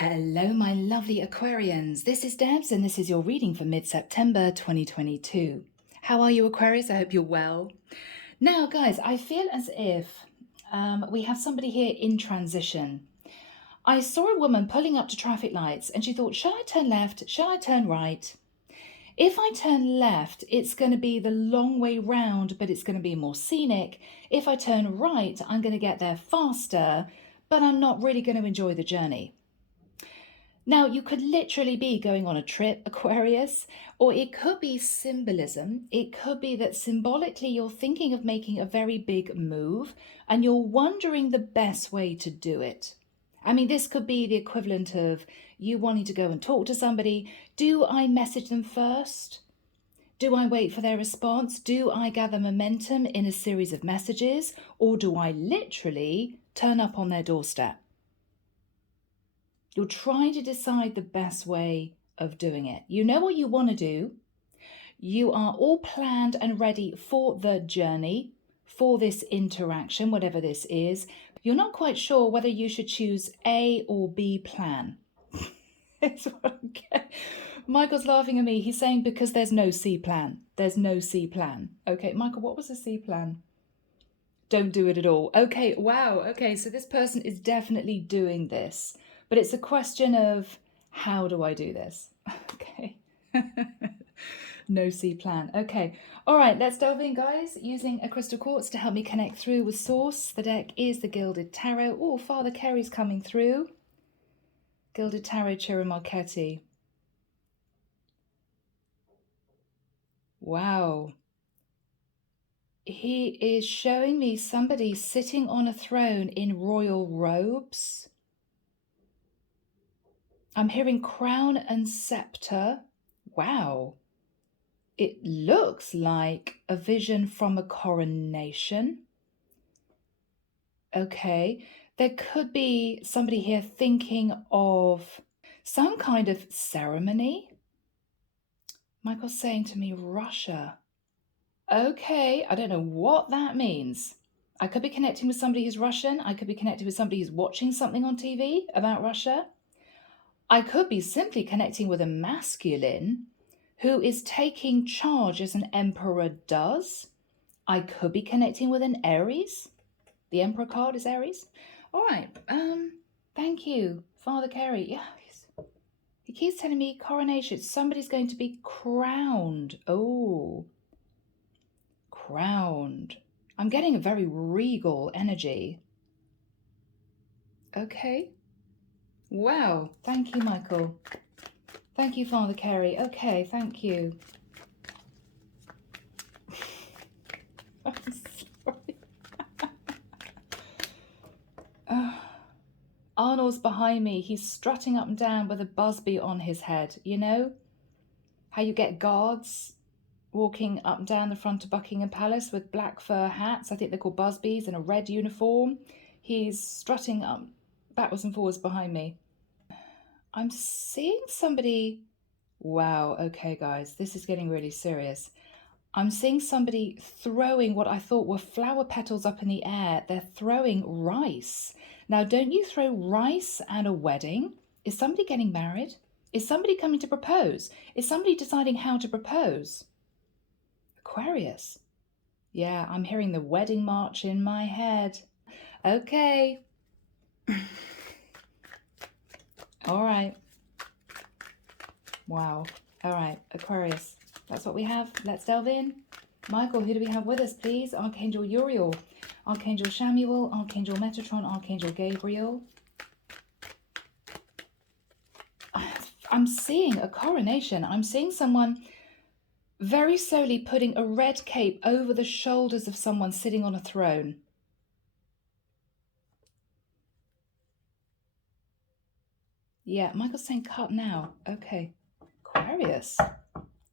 Hello, my lovely Aquarians. This is Debs, and this is your reading for mid-September 2022. How are you, Aquarius? I hope you're well. Now, guys, I feel as if we have somebody here in transition. I saw a woman pulling up to traffic lights, and she thought, shall I turn left? Shall I turn right? If I turn left, it's going to be the long way round, but it's going to be more scenic. If I turn right, I'm going to get there faster, but I'm not really going to enjoy the journey. Now, you could literally be going on a trip, Aquarius, or it could be symbolism. It could be that symbolically you're thinking of making a very big move and you're wondering the best way to do it. I mean, this could be the equivalent of you wanting to go and talk to somebody. Do I message them first? Do I wait for their response? Do I gather momentum in a series of messages? Or do I literally turn up on their doorstep? You're trying to decide the best way of doing it. You know what you want to do. You are all planned and ready for the journey, for this interaction, whatever this is. You're not quite sure whether you should choose A or B plan. It's what I'm getting. Michael's laughing at me. He's saying because there's no C plan. There's no C plan. Okay, Michael, what was the C plan? Don't do it at all. Okay, wow. Okay, so this person is definitely doing this. But it's a question of how do I do this? Okay. No C plan. Okay. All right, let's delve in, guys, using a crystal quartz to help me connect through with source. The deck is the Gilded Tarot. Oh, Father Kerry's coming through. Gilded Tarot, Ciro Marchetti. Wow. He is showing me somebody sitting on a throne in royal robes. I'm hearing crown and scepter. Wow. It looks like a vision from a coronation. Okay. There could be somebody here thinking of some kind of ceremony. Michael's saying to me, Russia. Okay, I don't know what that means. I could be connecting with somebody who's Russian. I could be connected with somebody who's watching something on TV about Russia. I could be simply connecting with a masculine who is taking charge as an emperor does. I could be connecting with an Aries. The Emperor card is Aries. All right. Thank you, Father Kerry. Yeah, he keeps telling me coronation. Somebody's going to be crowned. Oh, crowned. I'm getting a very regal energy. Okay. Wow. Thank you, Michael. Thank you, Father Kerry. Okay, thank you. I'm sorry. Arnold's behind me. He's strutting up and down with a busby on his head. You know how you get guards walking up and down the front of Buckingham Palace with black fur hats? I think they're called busbies, in a red uniform. He's strutting up backwards and forwards behind me. I'm seeing somebody. Wow, okay, guys, this is getting really serious. I'm seeing somebody throwing what I thought were flower petals up in the air. They're throwing rice. Now, don't you throw rice at a wedding? Is somebody getting married? Is somebody coming to propose? Is somebody deciding how to propose? Aquarius. Yeah, I'm hearing the wedding march in my head. Okay. All right. Wow. All right, Aquarius. That's what we have. Let's delve in. Michael, who do we have with us, please? Archangel Uriel, Archangel Shamuel, Archangel Metatron, Archangel Gabriel. I'm seeing a coronation. I'm seeing someone very slowly putting a red cape over the shoulders of someone sitting on a throne. Yeah, Michael's saying cut now. Okay. Aquarius.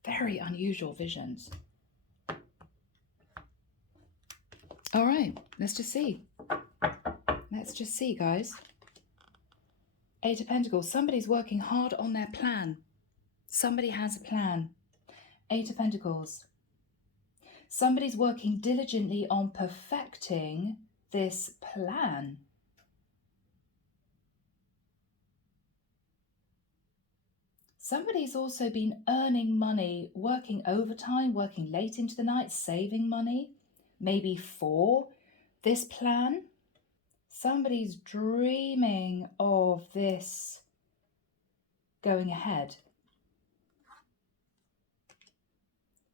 Very unusual visions. All right, let's just see. Let's just see, guys. Eight of Pentacles. Somebody's working hard on their plan. Somebody has a plan. Eight of Pentacles. Somebody's working diligently on perfecting this plan. Somebody's also been earning money, working overtime, working late into the night, saving money, maybe for this plan. Somebody's dreaming of this going ahead.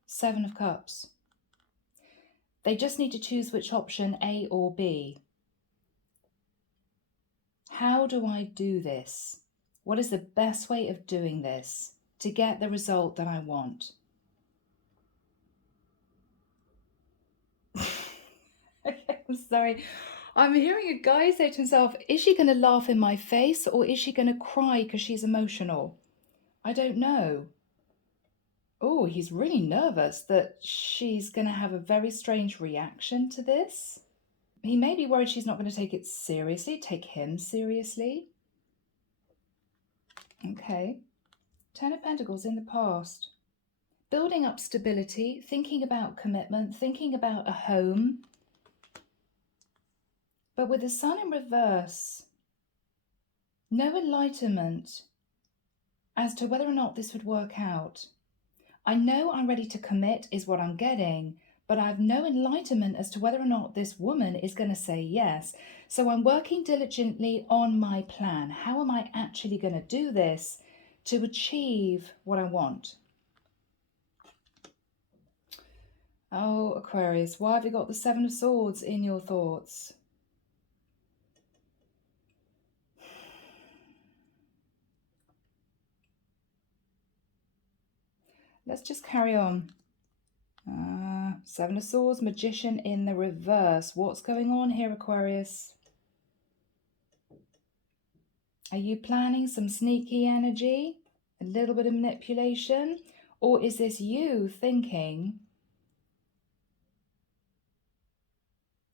Seven of Cups. They just need to choose which option, A or B. How do I do this? What is the best way of doing this to get the result that I want? Okay, I'm sorry. I'm hearing a guy say to himself, is she going to laugh in my face or is she going to cry because she's emotional? I don't know. Oh, he's really nervous that she's going to have a very strange reaction to this. He may be worried she's not going to take it seriously, take him seriously. Okay. Ten of Pentacles in the past. Building up stability, thinking about commitment, thinking about a home. But with the Sun in reverse, no enlightenment as to whether or not this would work out. I know I'm ready to commit is what I'm getting, but I have no enlightenment as to whether or not this woman is going to say yes. So I'm working diligently on my plan. How am I actually going to do this to achieve what I want? Oh, Aquarius, why have you got the Seven of Swords in your thoughts? Let's just carry on. Seven of Swords, Magician in the reverse. What's going on here, Aquarius? Are you planning some sneaky energy? A little bit of manipulation? Or is this you thinking,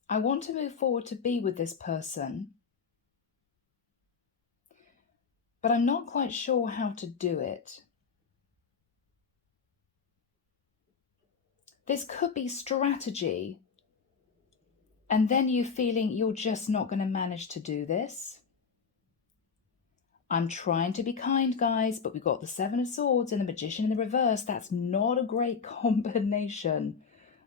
I want to move forward to be with this person, but I'm not quite sure how to do it? This could be strategy, and then you feeling you're just not going to manage to do this. I'm trying to be kind, guys, but we've got the Seven of Swords and the Magician in the reverse. That's not a great combination,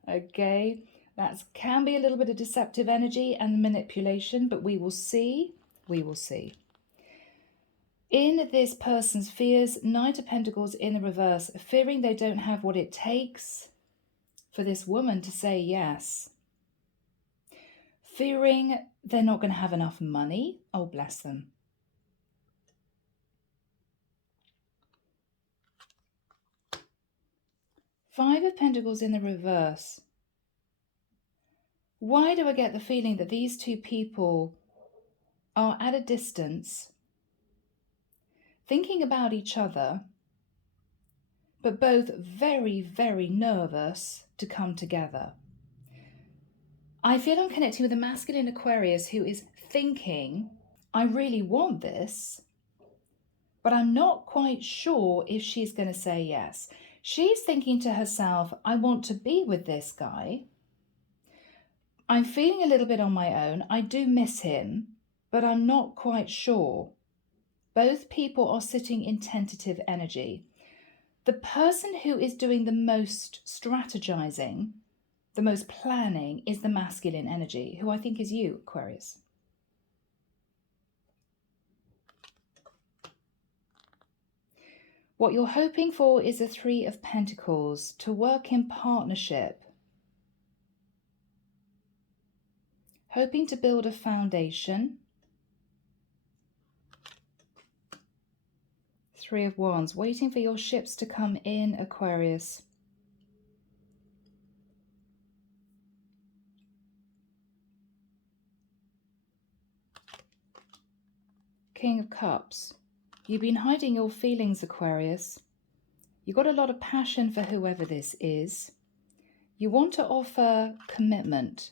okay? That can be a little bit of deceptive energy and manipulation, but we will see. We will see. In this person's fears, Knight of Pentacles in the reverse, fearing they don't have what it takes for this woman to say yes. Fearing they're not going to have enough money. Oh, bless them. Five of Pentacles in the reverse. Why do I get the feeling that these two people are at a distance, thinking about each other, but both very, very nervous to come together? I feel I'm connecting with a masculine Aquarius who is thinking, I really want this, but I'm not quite sure if she's going to say yes. She's thinking to herself, I want to be with this guy. I'm feeling a little bit on my own. I do miss him, but I'm not quite sure. Both people are sitting in tentative energy. The person who is doing the most strategizing, the most planning, is the masculine energy, who I think is you, Aquarius. What you're hoping for is a Three of Pentacles, to work in partnership. Hoping to build a foundation. Three of Wands, waiting for your ships to come in, Aquarius. King of Cups. You've been hiding your feelings, Aquarius. You've got a lot of passion for whoever this is. You want to offer commitment,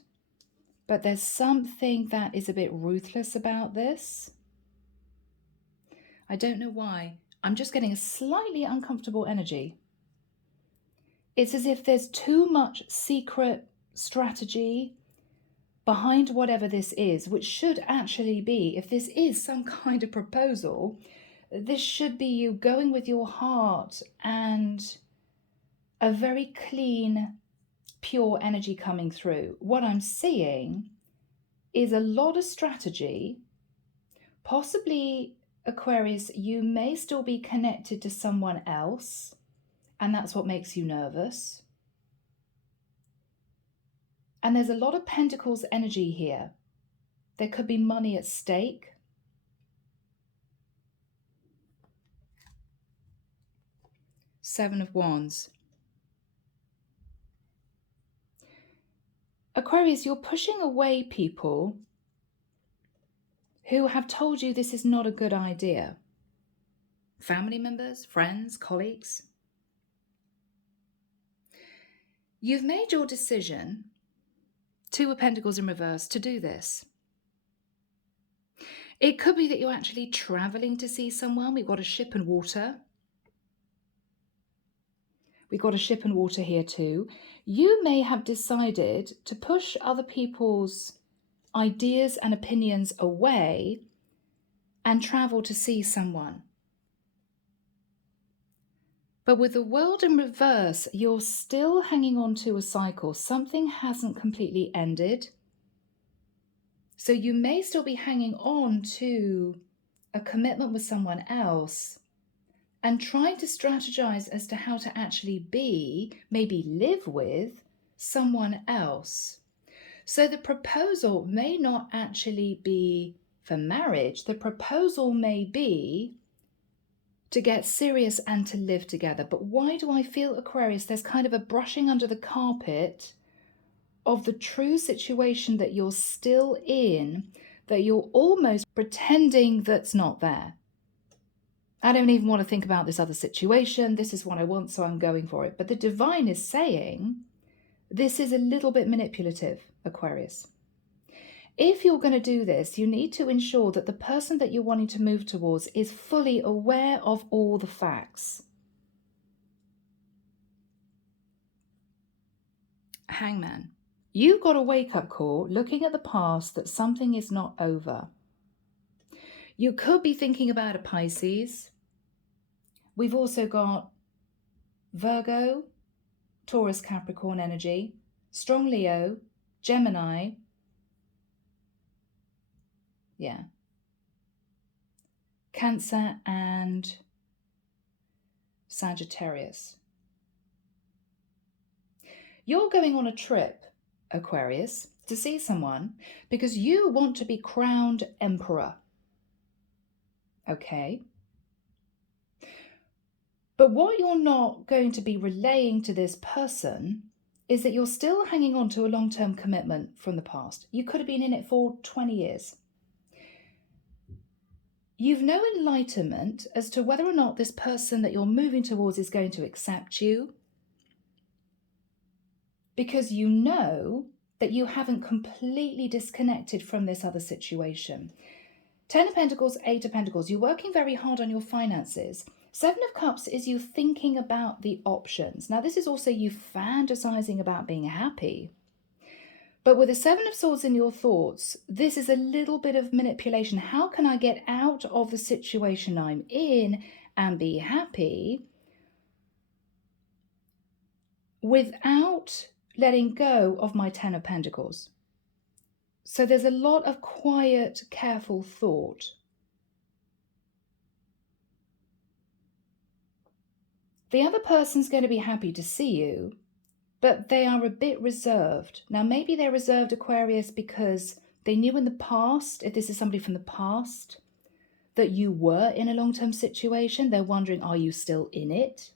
but there's something that is a bit ruthless about this. I don't know why. I'm just getting a slightly uncomfortable energy. It's as if there's too much secret strategy behind whatever this is, which should actually be, if this is some kind of proposal, This should be you going with your heart and a very clean, pure energy coming through. What I'm seeing is a lot of strategy. Possibly, Aquarius, you may still be connected to someone else, and that's what makes you nervous. And there's a lot of Pentacles energy here. There could be money at stake. Seven of Wands. Aquarius, you're pushing away people who have told you this is not a good idea. Family members, friends, colleagues. You've made your decision, Two of Pentacles in reverse, to do this. It could be that you're actually traveling to see someone. We've got a ship and water. We've got a ship and water here too. You may have decided to push other people's ideas and opinions away and travel to see someone. But with the world in reverse, you're still hanging on to a cycle. Something hasn't completely ended. So you may still be hanging on to a commitment with someone else and trying to strategize as to how to actually be, maybe live with someone else. So the proposal may not actually be for marriage. The proposal may be to get serious and to live together. But why do I feel, Aquarius, there's kind of a brushing under the carpet of the true situation that you're still in, that you're almost pretending that's not there. I don't even want to think about this other situation. This is what I want, so I'm going for it. But the divine is saying this is a little bit manipulative, Aquarius. If you're going to do this, you need to ensure that the person that you're wanting to move towards is fully aware of all the facts. Hangman. You've got a wake-up call looking at the past that something is not over. You could be thinking about a Pisces. We've also got Virgo, Taurus, Capricorn energy, strong Leo, Gemini. Yeah. Cancer and Sagittarius. You're going on a trip, Aquarius, to see someone because you want to be crowned emperor. Okay. But what you're not going to be relaying to this person is that you're still hanging on to a long-term commitment from the past. You could have been in it for 20 years. You've no enlightenment as to whether or not this person that you're moving towards is going to accept you, because you know that you haven't completely disconnected from this other situation. 10 of Pentacles, 8 of Pentacles. You're working very hard on your finances. 7 of Cups is you thinking about the options. Now, this is also you fantasizing about being happy. But with the 7 of Swords in your thoughts, this is a little bit of manipulation. How can I get out of the situation I'm in and be happy without letting go of my 10 of Pentacles? So there's a lot of quiet, careful thought. The other person's going to be happy to see you, but they are a bit reserved. Now, maybe they're reserved, Aquarius, because they knew in the past, if this is somebody from the past, that you were in a long-term situation. They're wondering, are you still in it?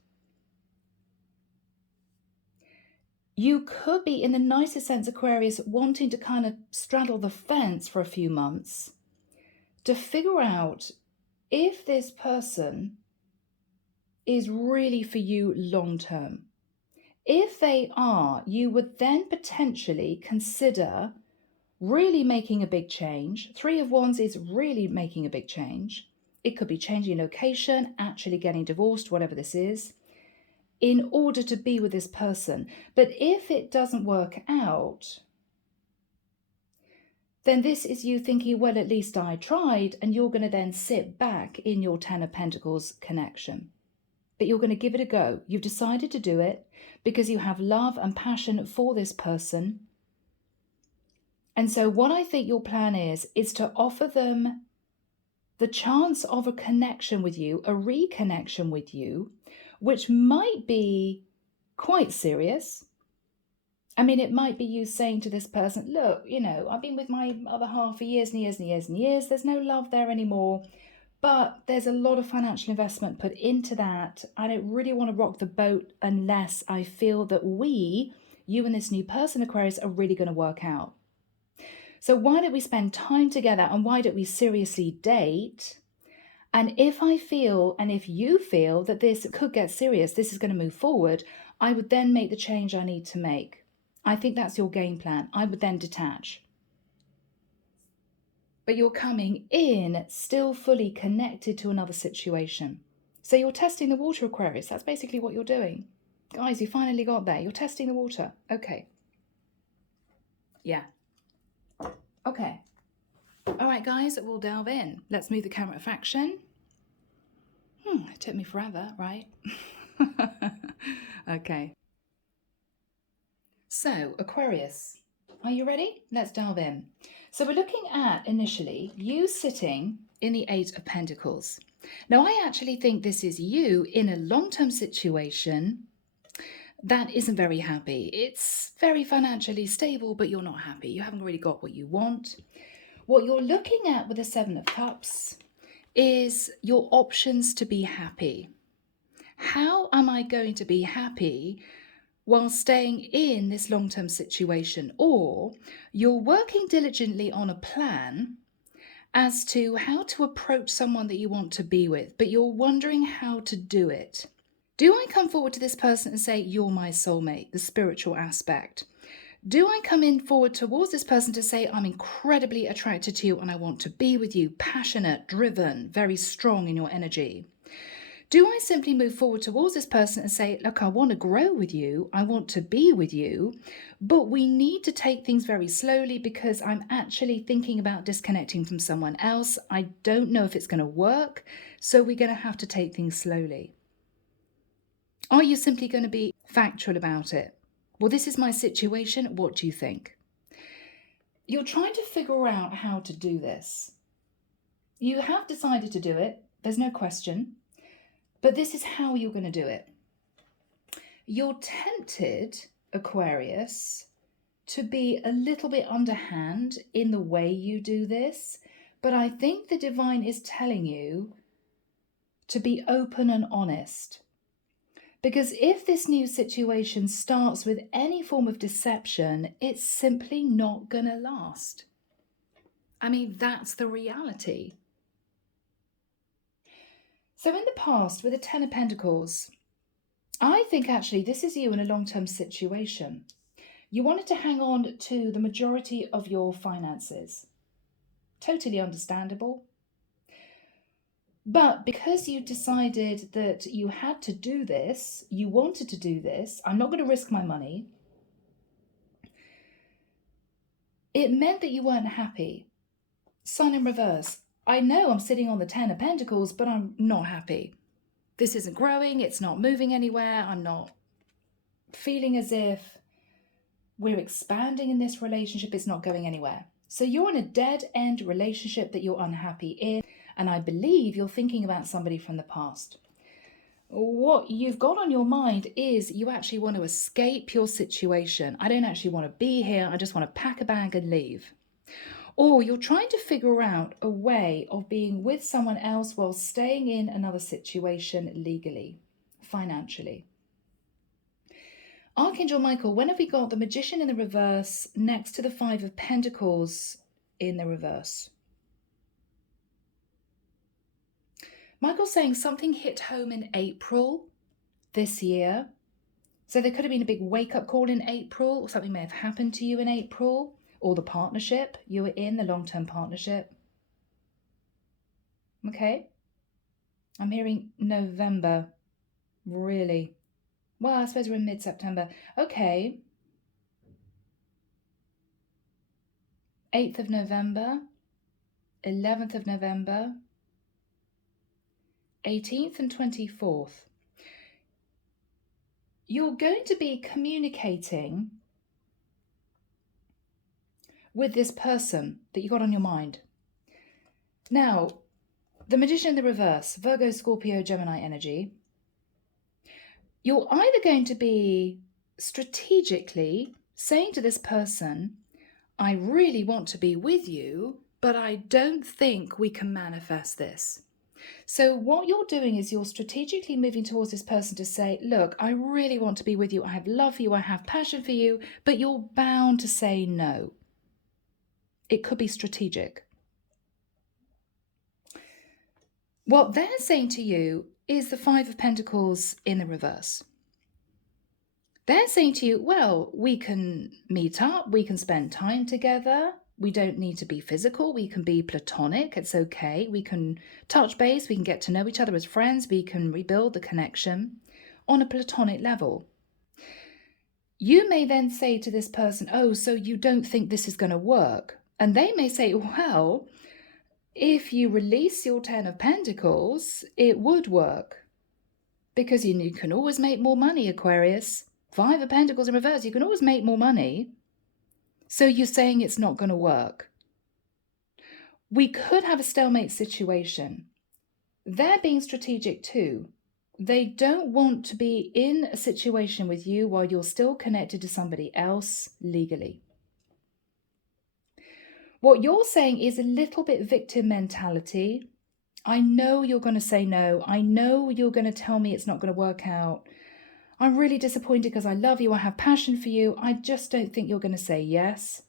You could be, in the nicest sense, Aquarius, wanting to kind of straddle the fence for a few months to figure out if this person is really for you long-term. If they are, you would then potentially consider really making a big change. 3 of Wands is really making a big change. It could be changing location, actually getting divorced, whatever this is, in order to be with this person. But if it doesn't work out, then this is you thinking, well, at least I tried, and you're going to then sit back in your Ten of Pentacles connection. But you're going to give it a go. You've decided to do it because you have love and passion for this person. And so what I think your plan is to offer them the chance of a connection with you, a reconnection with you, which might be quite serious. I mean, it might be you saying to this person, look, you know, I've been with my other half for years and years and years and years. There's no love there anymore, but there's a lot of financial investment put into that. I don't really want to rock the boat unless I feel that you and this new person, Aquarius, are really going to work out. So why don't we spend time together, and why don't we seriously date? And if I feel, and if you feel that this could get serious, this is going to move forward, I would then make the change I need to make. I think that's your game plan. I would then detach. But you're coming in still fully connected to another situation. So you're testing the water, Aquarius. That's basically what you're doing. Guys, you finally got there. You're testing the water. Okay. Yeah. Okay. All right, guys, we'll delve in. Let's move the camera to faction. It took me forever, right? Okay. So, Aquarius, are you ready? Let's delve in. So we're looking at, initially, you sitting in the Eight of Pentacles. Now, I actually think this is you in a long-term situation that isn't very happy. It's very financially stable, but you're not happy. You haven't really got what you want. What you're looking at with the Seven of Cups is your options to be happy. How am I going to be happy while staying in this long-term situation? Or you're working diligently on a plan as to how to approach someone that you want to be with, but you're wondering how to do it. Do I come forward to this person and say, you're my soulmate, the spiritual aspect? Do I come in forward towards this person to say, I'm incredibly attracted to you and I want to be with you, passionate, driven, very strong in your energy? Do I simply move forward towards this person and say, look, I want to grow with you, I want to be with you, but we need to take things very slowly because I'm actually thinking about disconnecting from someone else. I don't know if it's going to work, so we're going to have to take things slowly. Are you simply going to be factual about it? Well, this is my situation. What do you think? You're trying to figure out how to do this. You have decided to do it. There's no question. But this is how you're going to do it. You're tempted, Aquarius, to be a little bit underhand in the way you do this. But I think the divine is telling you to be open and honest. Because if this new situation starts with any form of deception, it's simply not going to last. I mean, that's the reality. So in the past, with the Ten of Pentacles, I think actually this is you in a long-term situation. You wanted to hang on to the majority of your finances. Totally understandable. But because you decided that you had to do this, you wanted to do this, I'm not going to risk my money, it meant that you weren't happy. Sun in reverse. I know I'm sitting on the Ten of Pentacles, but I'm not happy. This isn't growing, it's not moving anywhere, I'm not feeling as if we're expanding in this relationship, it's not going anywhere. So you're in a dead-end relationship that you're unhappy in, and I believe you're thinking about somebody from the past. What you've got on your mind is you actually want to escape your situation. I don't actually want to be here, I just want to pack a bag and leave. Or you're trying to figure out a way of being with someone else while staying in another situation legally, financially. Archangel Michael, when have we got the Magician in the reverse next to the Five of Pentacles in the reverse? Michael's saying something hit home in April this year. So there could have been a big wake-up call in April, or something may have happened to you in April, or the partnership you were in, the long-term partnership. Okay. I'm hearing November. Really? Well, I suppose we're in mid-September. Okay. 8th of November, 11th of November, 18th and 24th. You're going to be communicating with this person that you got on your mind. Now, the Magician in the reverse, Virgo, Scorpio, Gemini energy. You're either going to be strategically saying to this person, I really want to be with you, but I don't think we can manifest this. So what you're doing is you're strategically moving towards this person to say, look, I really want to be with you. I have love for you. I have passion for you, but you're bound to say no. It could be strategic. What they're saying to you is the Five of Pentacles in the reverse. They're saying to you, well, we can meet up, we can spend time together. We don't need to be physical. We can be platonic. It's okay. We can touch base. We can get to know each other as friends. We can rebuild the connection on a platonic level. You may then say to this person, oh, so you don't think this is going to work? And they may say, well, if you release your 10 of Pentacles, it would work. Because you can always make more money, Aquarius. 5 of Pentacles in reverse, you can always make more money. So you're saying it's not going to work. We could have a stalemate situation. They're being strategic too. They don't want to be in a situation with you while you're still connected to somebody else legally. What you're saying is a little bit victim mentality. I know you're going to say no. I know you're going to tell me it's not going to work out. I'm really disappointed because I love you. I have passion for you. I just don't think you're going to say yes.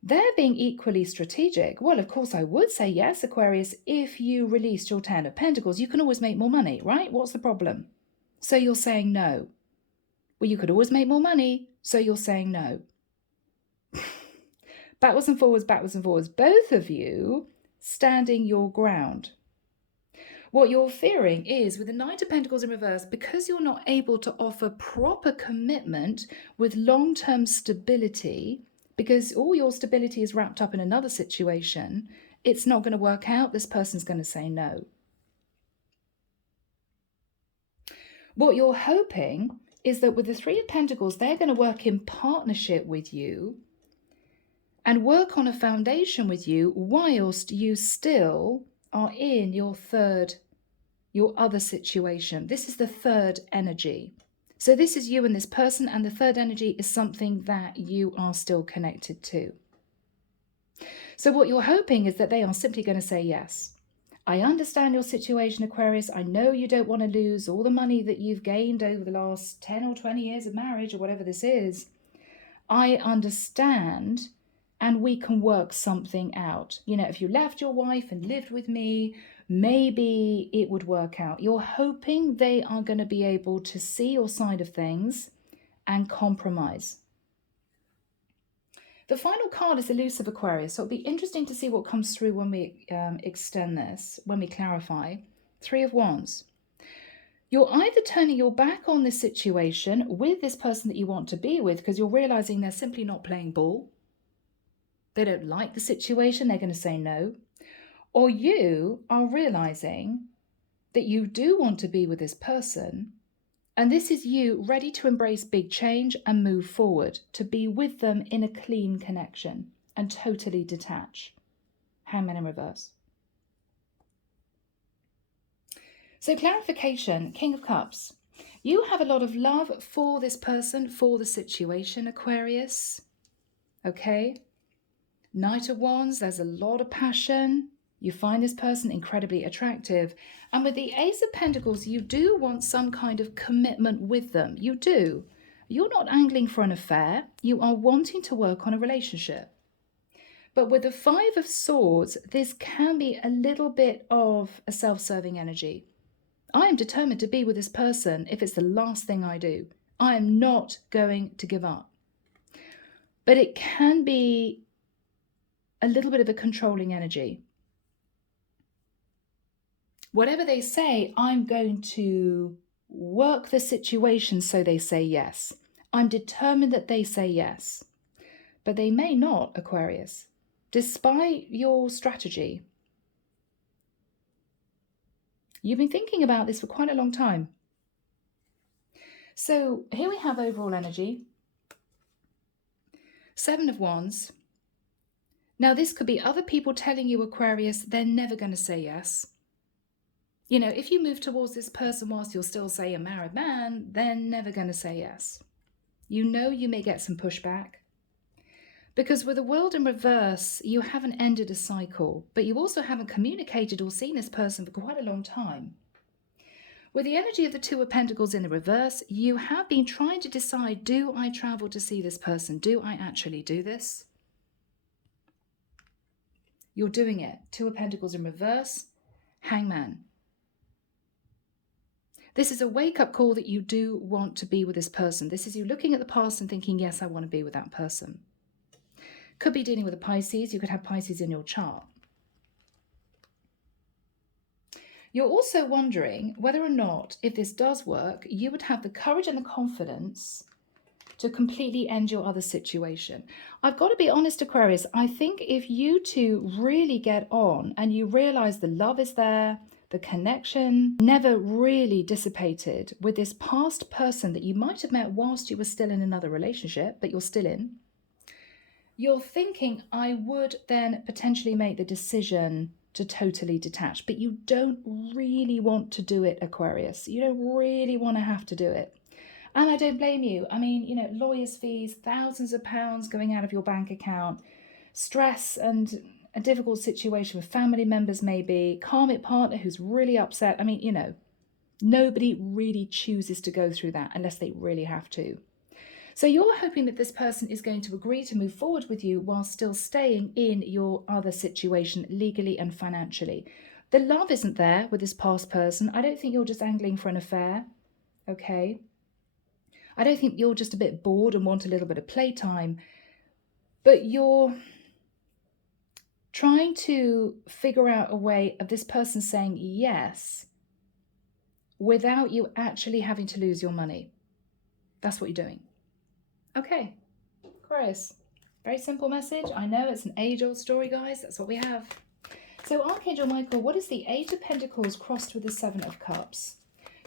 They're being equally strategic. Well, of course, I would say yes, Aquarius, if you released your 10 of Pentacles. You can always make more money, right? What's the problem? So you're saying no. Well, you could always make more money. So you're saying no. Backwards and forwards, backwards and forwards. Both of you standing your ground. What you're fearing is with the Knight of Pentacles in reverse, because you're not able to offer proper commitment with long-term stability, because all your stability is wrapped up in another situation, it's not going to work out. This person's going to say no. What you're hoping is that with the Three of Pentacles, they're going to work in partnership with you and work on a foundation with you whilst you still are in your other situation. This is the third energy. So this is you and this person, and the third energy is something that you are still connected to. So what you're hoping is that they are simply going to say yes. I understand your situation, Aquarius. I know you don't want to lose all the money that you've gained over the last 10 or 20 years of marriage or whatever this is. I understand, and we can work something out. You know, if you left your wife and lived with me, maybe it would work out. You're hoping they are going to be able to see your side of things and compromise. The final card is elusive, Aquarius. So it'll be interesting to see what comes through when we extend this, when we clarify. Three of Wands. You're either turning your back on this situation with this person that you want to be with because you're realizing they're simply not playing ball. They don't like the situation. They're going to say no. Or you are realizing that you do want to be with this person, and this is you ready to embrace big change and move forward, to be with them in a clean connection and totally detach. Hangman in reverse. So clarification, King of Cups. You have a lot of love for this person, for the situation, Aquarius. Okay? Knight of Wands, there's a lot of passion. You find this person incredibly attractive. And with the Ace of Pentacles, you do want some kind of commitment with them. You do. You're not angling for an affair. You are wanting to work on a relationship. But with the Five of Swords, this can be a little bit of a self-serving energy. I am determined to be with this person if it's the last thing I do. I am not going to give up. But it can be a little bit of a controlling energy. Whatever they say, I'm going to work the situation so they say yes. I'm determined that they say yes. But they may not, Aquarius. despite your strategy. You've been thinking about this for quite a long time. So here we have overall energy. 7 of Wands. Now, this could be other people telling you, Aquarius, they're never going to say yes. You know, if you move towards this person whilst you're still, say, a married man, they're never going to say yes. You know you may get some pushback. Because with the world in reverse, you haven't ended a cycle, but you also haven't communicated or seen this person for quite a long time. With the energy of the 2 of Pentacles in the reverse, you have been trying to decide, do I travel to see this person? Do I actually do this? You're doing it. 2 of Pentacles in reverse, Hangman. This is a wake-up call that you do want to be with this person. This is you looking at the past and thinking, yes, I want to be with that person. Could be dealing with a Pisces. You could have Pisces in your chart. You're also wondering whether or not, if this does work, you would have the courage and the confidence to completely end your other situation. I've got to be honest, Aquarius, I think if you two really get on and you realize the love is there, the connection never really dissipated with this past person that you might have met whilst you were still in another relationship, but you're still in, you're thinking, I would then potentially make the decision to totally detach, but you don't really want to do it, Aquarius. You don't really want to have to do it. And I don't blame you. I mean, you know, lawyers' fees, thousands of pounds going out of your bank account, stress and a difficult situation with family members maybe, karmic partner who's really upset. I mean, you know, nobody really chooses to go through that unless they really have to. So you're hoping that this person is going to agree to move forward with you while still staying in your other situation legally and financially. The love isn't there with this past person. I don't think you're just angling for an affair, okay? I don't think you're just a bit bored and want a little bit of playtime, but you're trying to figure out a way of this person saying yes without you actually having to lose your money. That's what you're doing. Okay, Aquarius, very simple message. I know it's an age-old story, guys. That's what we have. So Archangel Michael, what is the 8 of Pentacles crossed with the 7 of Cups?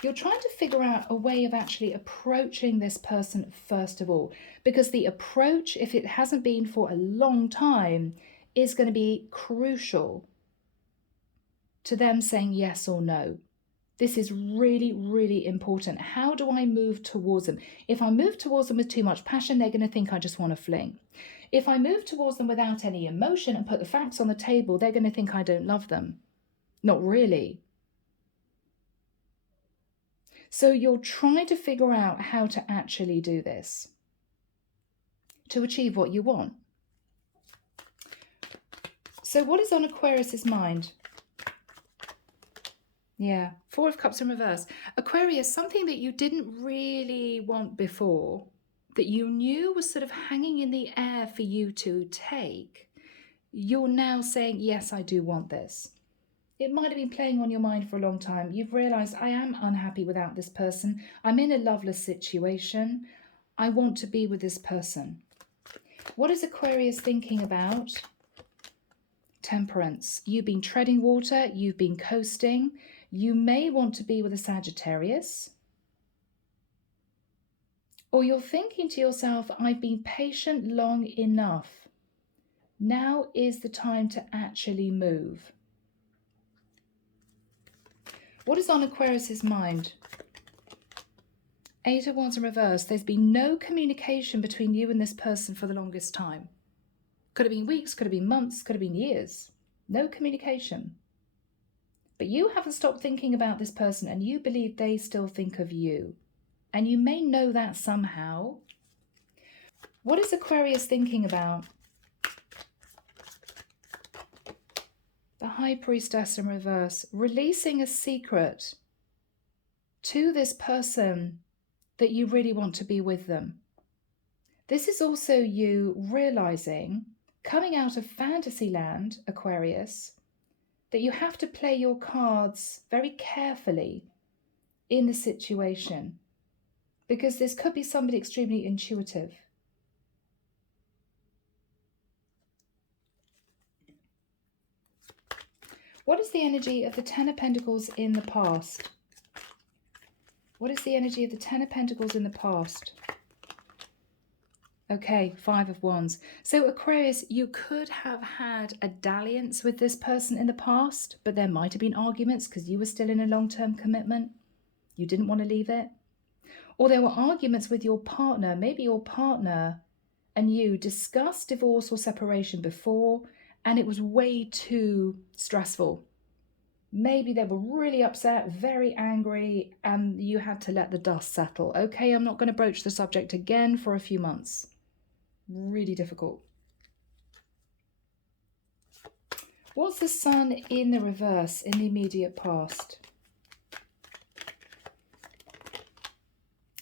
You're trying to figure out a way of actually approaching this person first of all, because the approach, if it hasn't been for a long time, is going to be crucial to them saying yes or no. This is really, really important. How do I move towards them? If I move towards them with too much passion, they're going to think I just want to fling. If I move towards them without any emotion and put the facts on the table, they're going to think I don't love them. Not really. So you're trying to figure out how to actually do this to achieve what you want. So what is on Aquarius's mind? Yeah, 4 of Cups in reverse. Aquarius, something that you didn't really want before, that you knew was sort of hanging in the air for you to take, you're now saying, yes, I do want this. It might have been playing on your mind for a long time. You've realized, I am unhappy without this person. I'm in a loveless situation. I want to be with this person. What is Aquarius thinking about? Temperance. You've been treading water. You've been coasting. You may want to be with a Sagittarius. Or you're thinking to yourself, I've been patient long enough. Now is the time to actually move. What is on Aquarius's mind? 8 of Wands in reverse. There's been no communication between you and this person for the longest time. Could have been weeks, could have been months, could have been years. No communication. But you haven't stopped thinking about this person and you believe they still think of you. And you may know that somehow. What is Aquarius thinking about? The High Priestess in reverse. Releasing a secret to this person that you really want to be with them. This is also you realizing, coming out of fantasy land, Aquarius, that you have to play your cards very carefully in the situation, because this could be somebody extremely intuitive. What is the energy of the Ten of Pentacles in the past? What is the energy of the Ten of Pentacles in the past? Okay, Five of Wands. So Aquarius, you could have had a dalliance with this person in the past, but there might have been arguments because you were still in a long-term commitment. You didn't want to leave it. Or there were arguments with your partner. Maybe your partner and you discussed divorce or separation before, and it was way too stressful. Maybe they were really upset, very angry, and you had to let the dust settle. Okay, I'm not going to broach the subject again for a few months. Really difficult. What's the Sun in the reverse in the immediate past?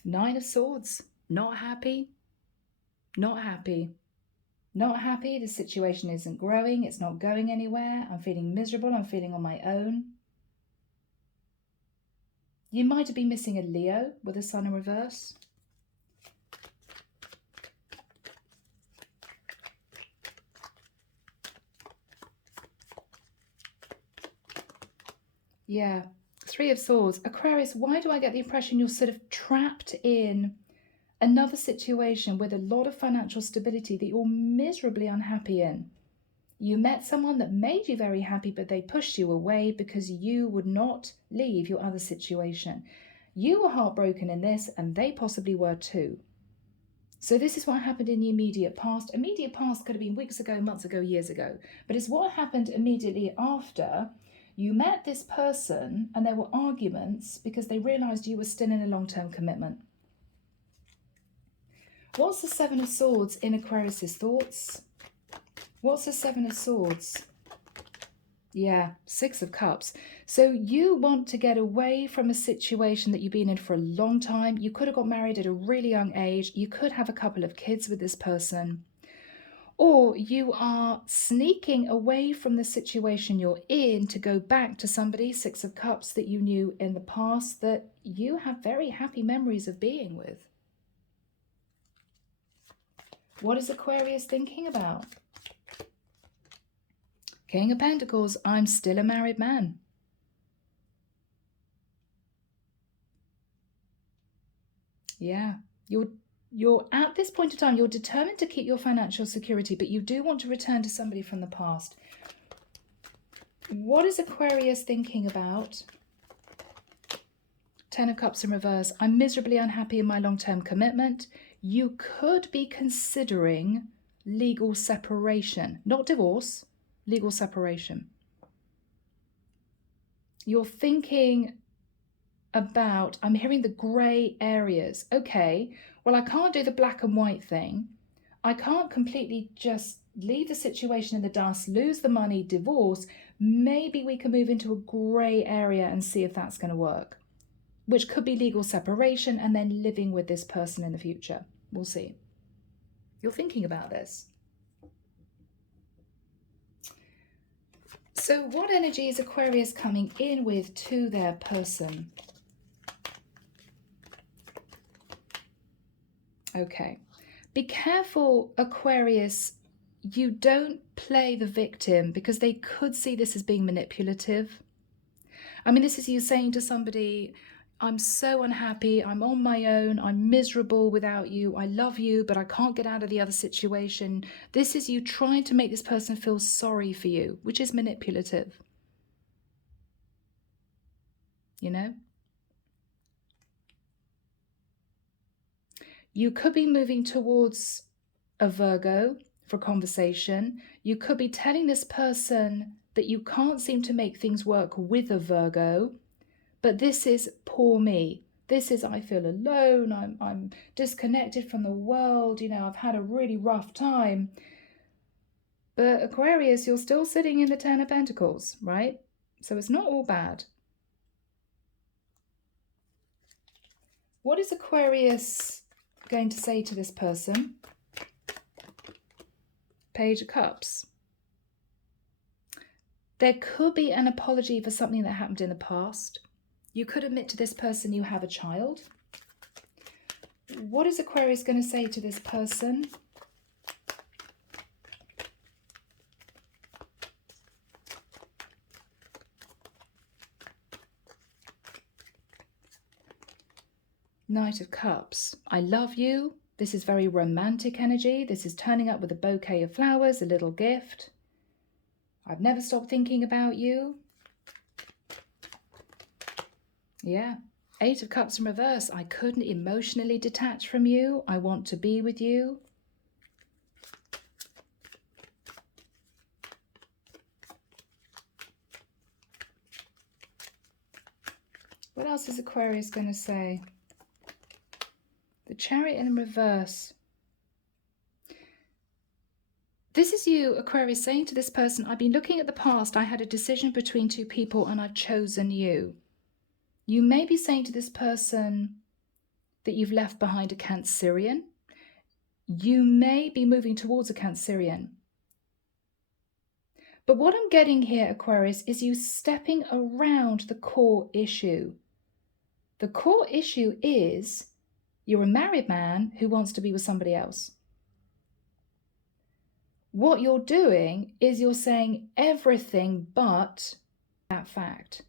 Nine of Swords. Not happy. Not happy. Not happy. The situation isn't growing. It's not going anywhere. I'm feeling miserable. I'm feeling on my own. You might have been missing a Leo with a Sun in reverse. Yeah, Three of Swords. Aquarius, why do I get the impression you're sort of trapped in another situation with a lot of financial stability that you're miserably unhappy in? You met someone that made you very happy, but they pushed you away because you would not leave your other situation. You were heartbroken in this, and they possibly were too. So this is what happened in the immediate past. Immediate past could have been weeks ago, months ago, years ago. But it's what happened immediately after you met this person and there were arguments because they realized you were still in a long-term commitment. What's the Seven of Swords in Aquarius's thoughts? What's the Seven of Swords? Yeah, Six of Cups. So you want to get away from a situation that you've been in for a long time. You could have got married at a really young age. You could have a couple of kids with this person. Or you are sneaking away from the situation you're in to go back to somebody, Six of Cups, that you knew in the past that you have very happy memories of being with. What is Aquarius thinking about? King of Pentacles, I'm still a married man. Yeah, you're at this point in time, you're determined to keep your financial security, but you do want to return to somebody from the past. What is Aquarius thinking about? Ten of Cups in reverse. I'm miserably unhappy in my long-term commitment. You could be considering legal separation, not divorce, legal separation. You're thinking about, I'm hearing the grey areas. Okay, well, I can't do the black and white thing. I can't completely just leave the situation in the dust, lose the money, divorce. Maybe we can move into a grey area and see if that's going to work, which could be legal separation and then living with this person in the future. We'll see. You're thinking about this. So what energy is Aquarius coming in with to their person? Okay. Be careful, Aquarius, you don't play the victim because they could see this as being manipulative. I mean, this is you saying to somebody, I'm so unhappy, I'm on my own, I'm miserable without you, I love you, but I can't get out of the other situation. This is you trying to make this person feel sorry for you, which is manipulative. You know? You could be moving towards a Virgo for conversation. You could be telling this person that you can't seem to make things work with a Virgo, but this is poor me. This is, I feel alone, I'm disconnected from the world, you know, I've had a really rough time. But Aquarius, you're still sitting in the Ten of Pentacles, right? So it's not all bad. What is Aquarius going to say to this person? Page of Cups. There could be an apology for something that happened in the past. You could admit to this person you have a child. What is Aquarius going to say to this person? Knight of Cups. I love you. This is very romantic energy. This is turning up with a bouquet of flowers, a little gift. I've never stopped thinking about you. Yeah. Eight of Cups in reverse. I couldn't emotionally detach from you. I want to be with you. What else is Aquarius going to say? The Chariot in reverse. This is you, Aquarius, saying to this person, I've been looking at the past. I had a decision between two people and I've chosen you. You may be saying to this person that you've left behind a Cancerian. You may be moving towards a Cancerian. But what I'm getting here, Aquarius, is you stepping around the core issue. The core issue is you're a married man who wants to be with somebody else. What you're doing is you're saying everything but that fact.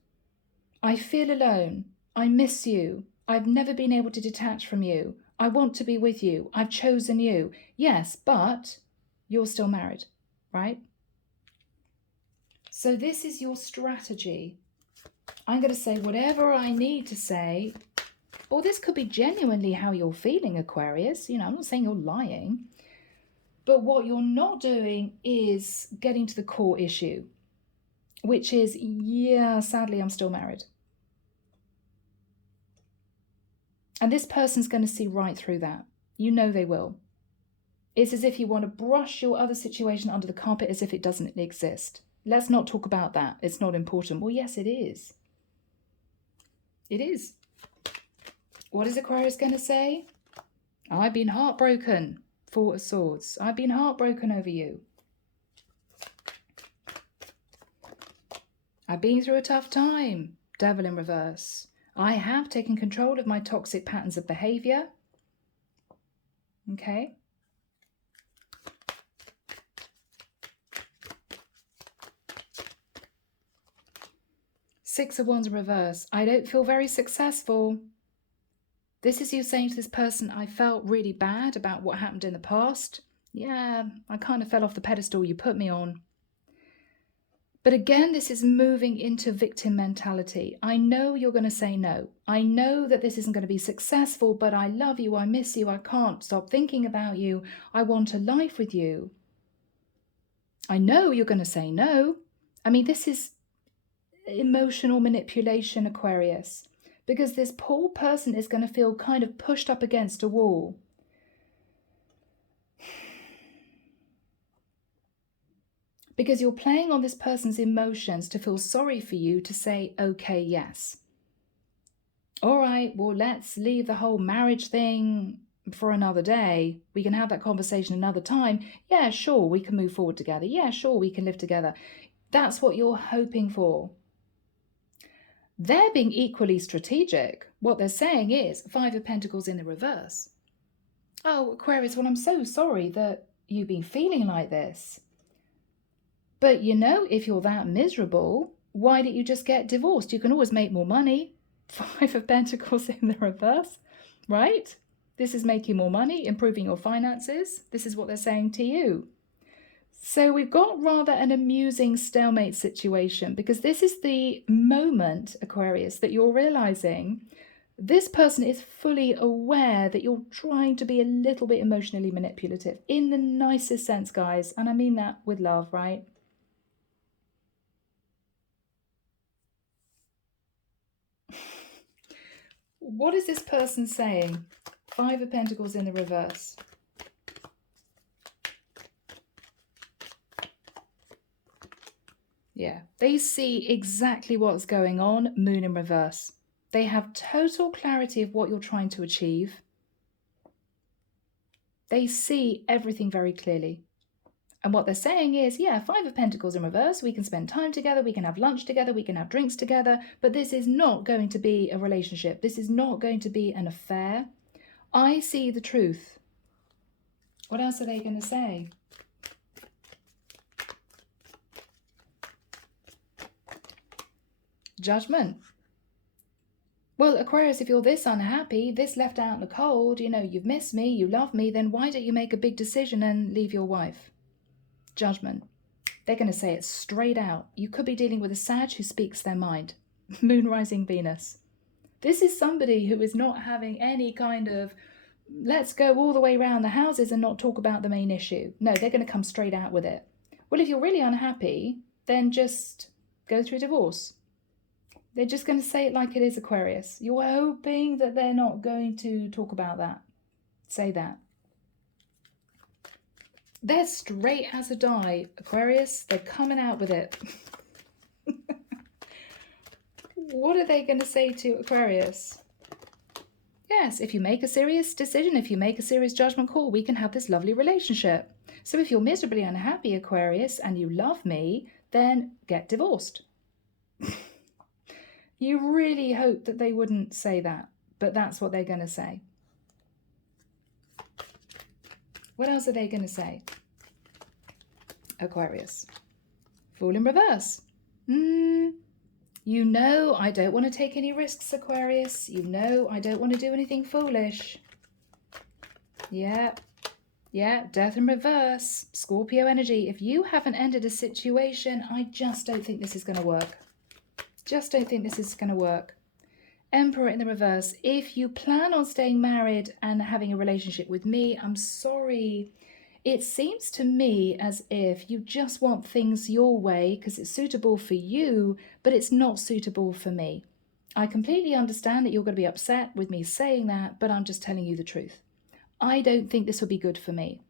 I feel alone. I miss you. I've never been able to detach from you. I want to be with you. I've chosen you. Yes, but you're still married, right? So this is your strategy. I'm going to say whatever I need to say, or this could be genuinely how you're feeling, Aquarius. You know, I'm not saying you're lying, but what you're not doing is getting to the core issue, which is, yeah, sadly, I'm still married. And this person's going to see right through that. You know they will. It's as if you want to brush your other situation under the carpet as if it doesn't exist. Let's not talk about that. It's not important. Well, yes, it is. It is. What is Aquarius going to say? I've been heartbroken. Four of Swords. I've been heartbroken over you. I've been through a tough time. Devil in reverse. I have taken control of my toxic patterns of behavior. Okay. Six of Wands in reverse. I don't feel very successful. This is you saying to this person, I felt really bad about what happened in the past. Yeah, I kind of fell off the pedestal you put me on. But again, this is moving into victim mentality. I know you're going to say no. I know that this isn't going to be successful, but I love you. I miss you. I can't stop thinking about you. I want a life with you. I know you're going to say no. I mean, this is emotional manipulation, Aquarius, because this poor person is going to feel kind of pushed up against a wall. Because you're playing on this person's emotions to feel sorry for you to say, okay, yes. All right, well, let's leave the whole marriage thing for another day. We can have that conversation another time. Yeah, sure, we can move forward together. Yeah, sure, we can live together. That's what you're hoping for. They're being equally strategic. What they're saying is Five of Pentacles in the reverse. Oh, Aquarius, well, I'm so sorry that you've been feeling like this. But, you know, if you're that miserable, why don't you just get divorced? You can always make more money. Five of Pentacles in the reverse, right? This is making more money, improving your finances. This is what they're saying to you. So we've got rather an amusing stalemate situation, because this is the moment, Aquarius, that you're realizing this person is fully aware that you're trying to be a little bit emotionally manipulative in the nicest sense, guys. And I mean that with love, right? What is this person saying? Five of Pentacles in the reverse. Yeah, they see exactly what's going on, Moon in reverse. They have total clarity of what you're trying to achieve. They see everything very clearly. And what they're saying is, yeah, Five of Pentacles in reverse, we can spend time together, we can have lunch together, we can have drinks together, but this is not going to be a relationship. This is not going to be an affair. I see the truth. What else are they going to say? Judgment. Well, Aquarius, if you're this unhappy, this left out in the cold, you know, you've missed me, you love me, then why don't you make a big decision and leave your wife? Judgment. They're going to say it straight out. You could be dealing with a Sag who speaks their mind. Moon rising Venus. This is somebody who is not having any kind of, let's go all the way around the houses and not talk about the main issue. No, they're going to come straight out with it. Well, if you're really unhappy, then just go through divorce. They're just going to say it like it is, Aquarius. You're hoping that they're not going to talk about that. Say that. They're straight as a die, Aquarius. They're coming out with it. What are they going to say to Aquarius? Yes, if you make a serious decision, if you make a serious judgment call, we can have this lovely relationship. So if you're miserably unhappy, Aquarius, and you love me, then get divorced. You really hope that they wouldn't say that, but that's what they're going to say. What else are they going to say? Aquarius. Fool in reverse. You know I don't want to take any risks, Aquarius. You know I don't want to do anything foolish. Yeah, death in reverse. Scorpio energy. If you haven't ended a situation, I just don't think this is going to work. Just don't think this is going to work. Emperor in the reverse. If you plan on staying married and having a relationship with me, I'm sorry. It seems to me as if you just want things your way because it's suitable for you, but it's not suitable for me. I completely understand that you're going to be upset with me saying that, but I'm just telling you the truth. I don't think this will be good for me.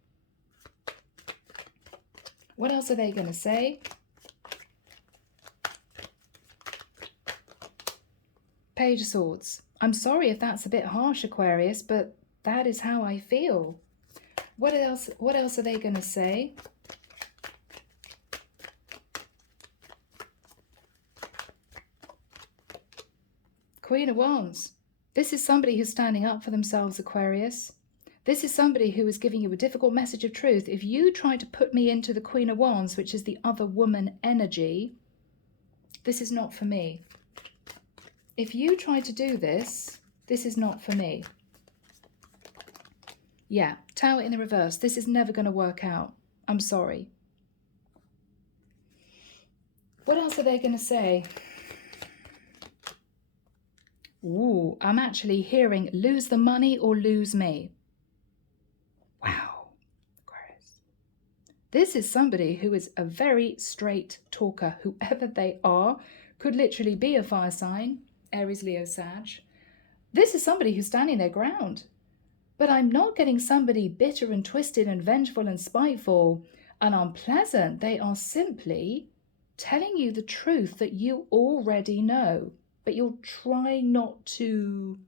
What else are they going to say? Page of Swords. I'm sorry if that's a bit harsh, Aquarius, but that is how I feel. What else are they going to say? Queen of Wands. This is somebody who's standing up for themselves, Aquarius. This is somebody who is giving you a difficult message of truth. If you try to put me into the Queen of Wands, which is the other woman energy, this is not for me. If you try to do this, this is not for me. Yeah, Tower in the reverse. This is never going to work out. I'm sorry. What else are they going to say? Ooh, I'm actually hearing lose the money or lose me. Wow, Aquarius. This is somebody who is a very straight talker. Whoever they are, could literally be a fire sign. Aries, Leo, Sag. This is somebody who's standing their ground. But I'm not getting somebody bitter and twisted and vengeful and spiteful and unpleasant. They are simply telling you the truth that you already know, but you'll try not to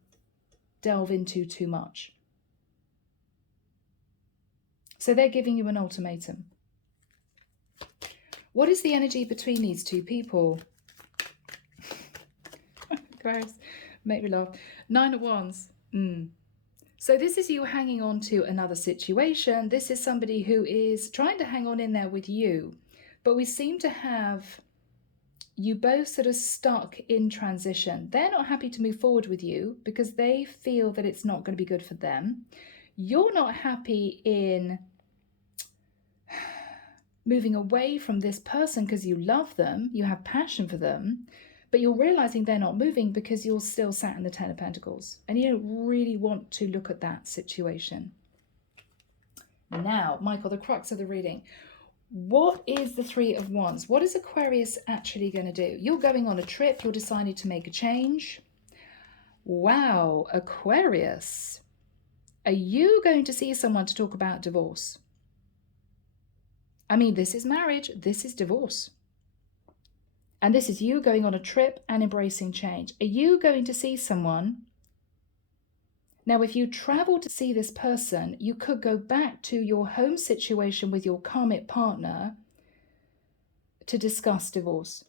delve into too much. So they're giving you an ultimatum. What is the energy between these two people? Aquarius, make me laugh. 9 of Wands. So this is you hanging on to another situation. This is somebody who is trying to hang on in there with you. But we seem to have you both sort of stuck in transition. They're not happy to move forward with you because they feel that it's not going to be good for them. You're not happy in moving away from this person because you love them. You have passion for them. But you're realizing they're not moving because you're still sat in the 10 of Pentacles. And you don't really want to look at that situation. Now, Michael, the crux of the reading. What is the 3 of Wands? What is Aquarius actually going to do? You're going on a trip. You're deciding to make a change. Wow, Aquarius. Are you going to see someone to talk about divorce? I mean, this is marriage. This is divorce. And this is you going on a trip and embracing change. Are you going to see someone? Now, if you travel to see this person, you could go back to your home situation with your karmic partner to discuss divorce.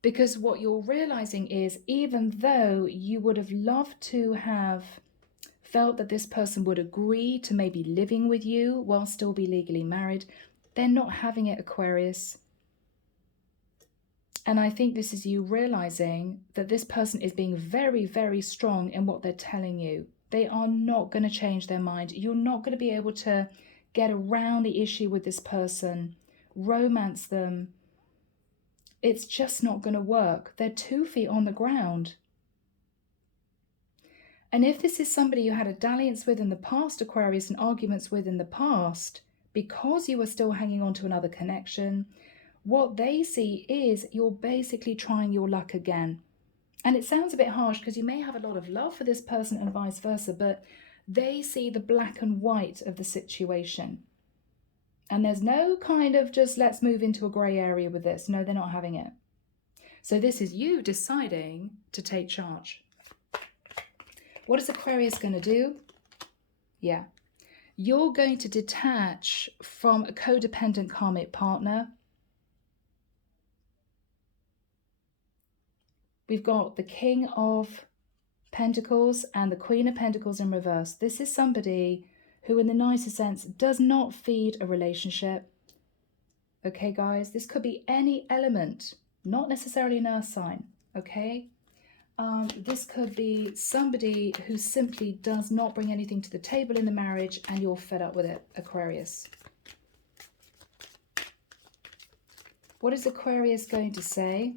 Because what you're realizing is, even though you would have loved to have felt that this person would agree to maybe living with you while still be legally married, they're not having it, Aquarius. And I think this is you realizing that this person is being very, very strong in what they're telling you. They are not going to change their mind. You're not going to be able to get around the issue with this person, romance them. It's just not going to work. They're 2 feet on the ground. And if this is somebody you had a dalliance with in the past, Aquarius, and arguments with in the past, because you were still hanging on to another connection, what they see is you're basically trying your luck again. And it sounds a bit harsh because you may have a lot of love for this person and vice versa, but they see the black and white of the situation. And there's no kind of just let's move into a grey area with this. No, they're not having it. So this is you deciding to take charge. What is Aquarius going to do? Yeah. You're going to detach from a codependent karmic partner. We've got the King of Pentacles and the Queen of Pentacles in reverse. This is somebody who, in the nicest sense, does not feed a relationship. Okay, guys, this could be any element, not necessarily an earth sign, okay? This could be somebody who simply does not bring anything to the table in the marriage and you're fed up with it, Aquarius. What is Aquarius going to say?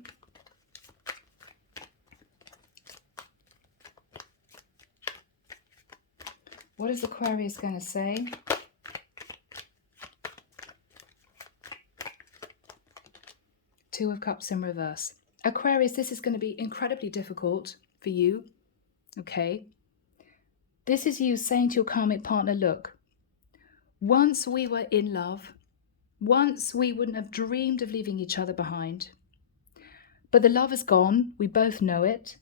What is Aquarius going to say? Two of Cups in reverse. Aquarius, this is going to be incredibly difficult for you, okay? This is you saying to your karmic partner, look, once we were in love, once we wouldn't have dreamed of leaving each other behind, but the love is gone, we both know it,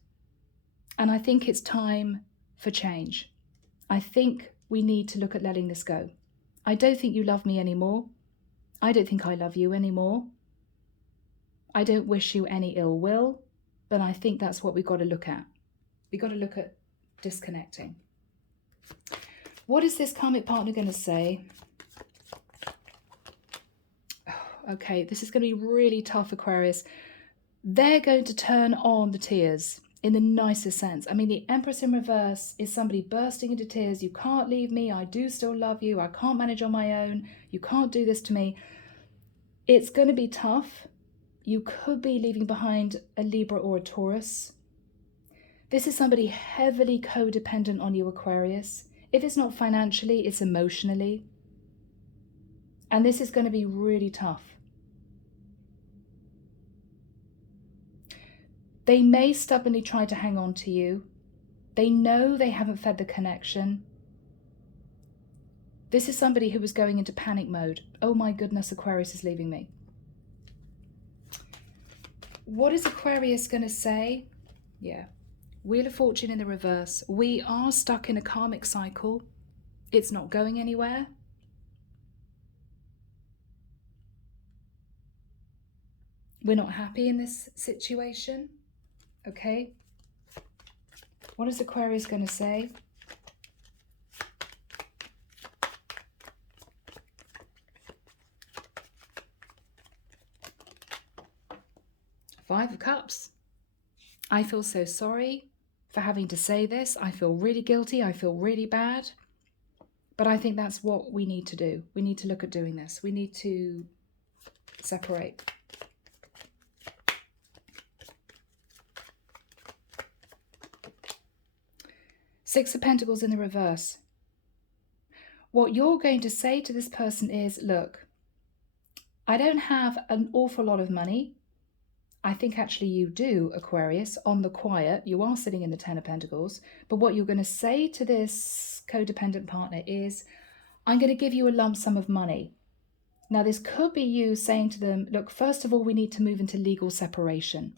and I think it's time for change. I think we need to look at letting this go. I don't think you love me anymore. I don't think I love you anymore. I don't wish you any ill will, but I think that's what we've got to look at. We've got to look at disconnecting. What is this karmic partner going to say? Okay, this is going to be really tough, Aquarius. They're going to turn on the tears in the nicest sense. I mean, the Empress in reverse is somebody bursting into tears. You can't leave me. I do still love you. I can't manage on my own. You can't do this to me. It's going to be tough. You could be leaving behind a Libra or a Taurus. This is somebody heavily codependent on you, Aquarius. If it's not financially, it's emotionally. And this is going to be really tough. They may stubbornly try to hang on to you. They know they haven't fed the connection. This is somebody who was going into panic mode. Oh my goodness, Aquarius is leaving me. What is Aquarius going to say? Yeah. Wheel of Fortune in the reverse. We are stuck in a karmic cycle. It's not going anywhere. We're not happy in this situation. Okay. What is Aquarius going to say? Five of Cups. I feel so sorry for having to say this. I feel really guilty. I feel really bad. But I think that's what we need to do. We need to look at doing this. We need to separate. Six of Pentacles in the reverse. What you're going to say to this person is, look, I don't have an awful lot of money. I think actually you do, Aquarius, on the quiet. You are sitting in the Ten of Pentacles. But what you're going to say to this codependent partner is, I'm going to give you a lump sum of money. Now, this could be you saying to them, look, first of all, we need to move into legal separation.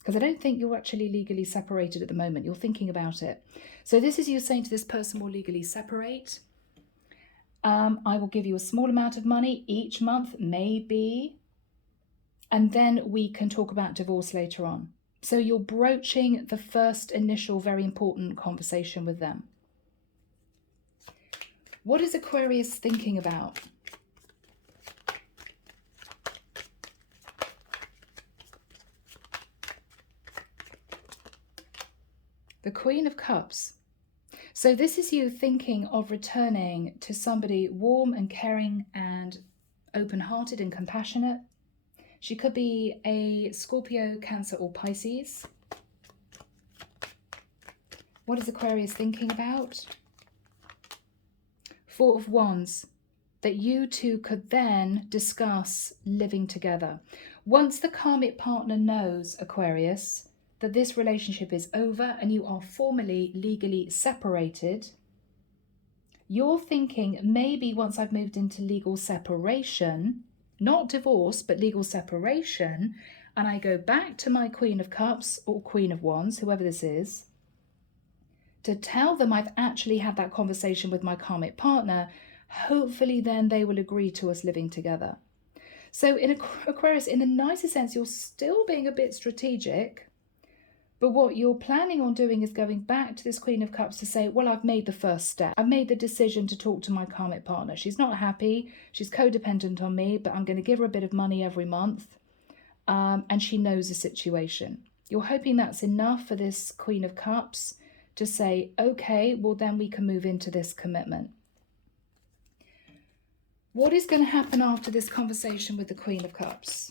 Because I don't think you're actually legally separated at the moment. You're thinking about it. So this is you saying to this person, we'll legally separate. I will give you a small amount of money each month, maybe. And then we can talk about divorce later on. So you're broaching the first initial very important conversation with them. What is Aquarius thinking about? The Queen of Cups. So this is you thinking of returning to somebody warm and caring and open-hearted and compassionate. She could be a Scorpio, Cancer, or Pisces. What is Aquarius thinking about? Four of Wands. That you two could then discuss living together. Once the karmic partner knows, Aquarius, that this relationship is over and you are formally, legally separated, you're thinking, maybe once I've moved into legal separation, not divorce, but legal separation, and I go back to my Queen of Cups or Queen of Wands, whoever this is, to tell them I've actually had that conversation with my karmic partner, hopefully then they will agree to us living together. So in Aquarius, in the nicest sense, you're still being a bit strategic, but what you're planning on doing is going back to this Queen of Cups to say, well, I've made the first step. I've made the decision to talk to my karmic partner. She's not happy. She's codependent on me, but I'm going to give her a bit of money every month. And she knows the situation. You're hoping that's enough for this Queen of Cups to say, okay, well, then we can move into this commitment. What is going to happen after this conversation with the Queen of Cups?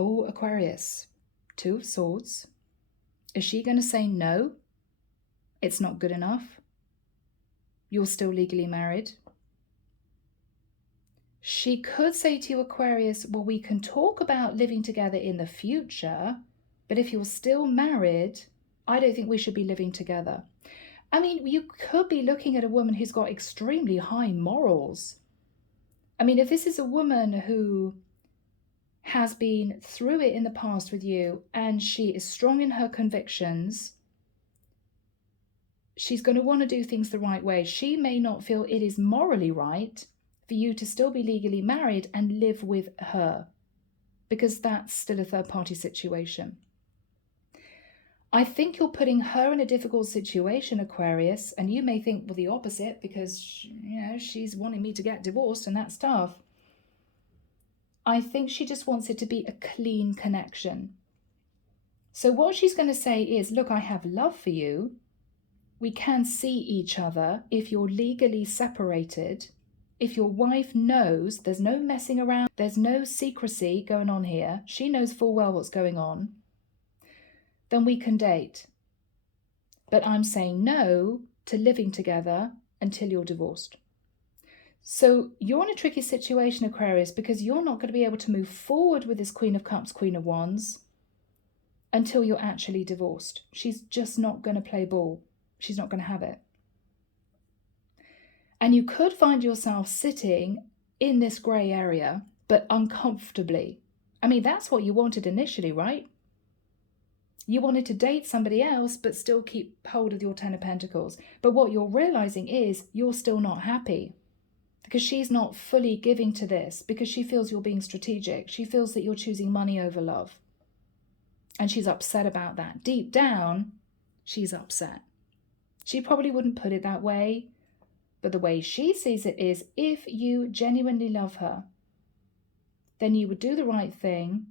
Oh, Aquarius, Two of Swords. Is she going to say no? It's not good enough. You're still legally married. She could say to you, Aquarius, well, we can talk about living together in the future, but if you're still married, I don't think we should be living together. I mean, you could be looking at a woman who's got extremely high morals. I mean, if this is a woman who has been through it in the past with you and she is strong in her convictions, she's going to want to do things the right way. She may not feel it is morally right for you to still be legally married and live with her, because that's still a third-party situation. I think you're putting her in a difficult situation, Aquarius, and you may think, well, the opposite, because, you know, she's wanting me to get divorced and that's tough. I think she just wants it to be a clean connection. So what she's going to say is, look, I have love for you. We can see each other if you're legally separated. If your wife knows there's no messing around, there's no secrecy going on here, she knows full well what's going on, then we can date. But I'm saying no to living together until you're divorced. So you're in a tricky situation, Aquarius, because you're not going to be able to move forward with this Queen of Cups, Queen of Wands until you're actually divorced. She's just not going to play ball. She's not going to have it. And you could find yourself sitting in this grey area, but uncomfortably. I mean, that's what you wanted initially, right? You wanted to date somebody else, but still keep hold of your Ten of Pentacles. But what you're realizing is you're still not happy, because she's not fully giving to this, because she feels you're being strategic. She feels that you're choosing money over love. And she's upset about that. Deep down, she's upset. She probably wouldn't put it that way, but the way she sees it is, if you genuinely love her, then you would do the right thing